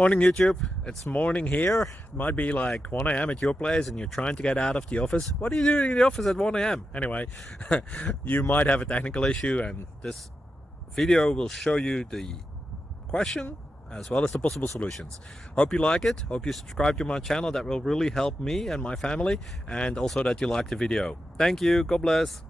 Morning YouTube, it's morning here. It might be like 1 a.m. at your place and you're trying to get out of the office. What are you doing in the office at 1 a.m.? Anyway, you might have a technical issue and this video will show you the question as well as the possible solutions. Hope you like it, hope you subscribe to my channel. That will really help me and my family, and also that you like the video. Thank you, God bless.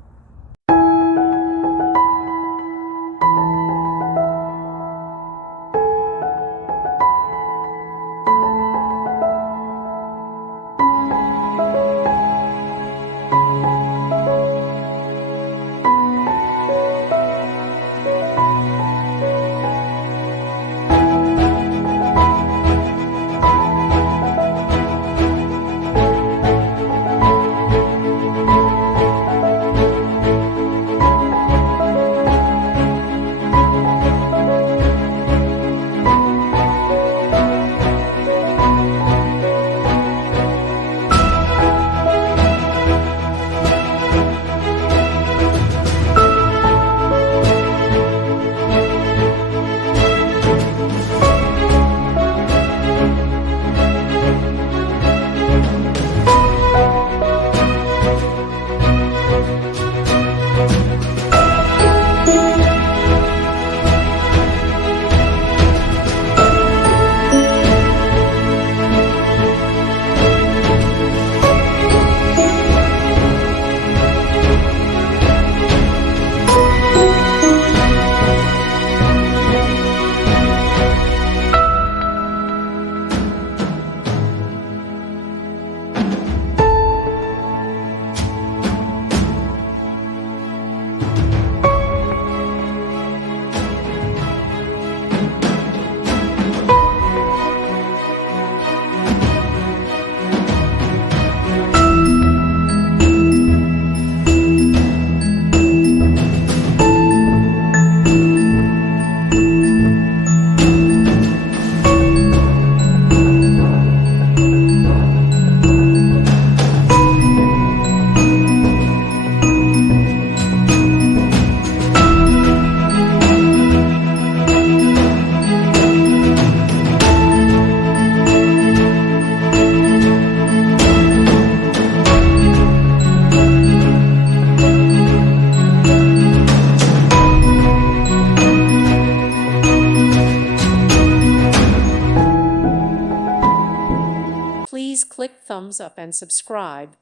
Please click thumbs up and subscribe.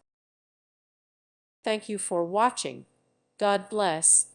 Thank you for watching. God bless.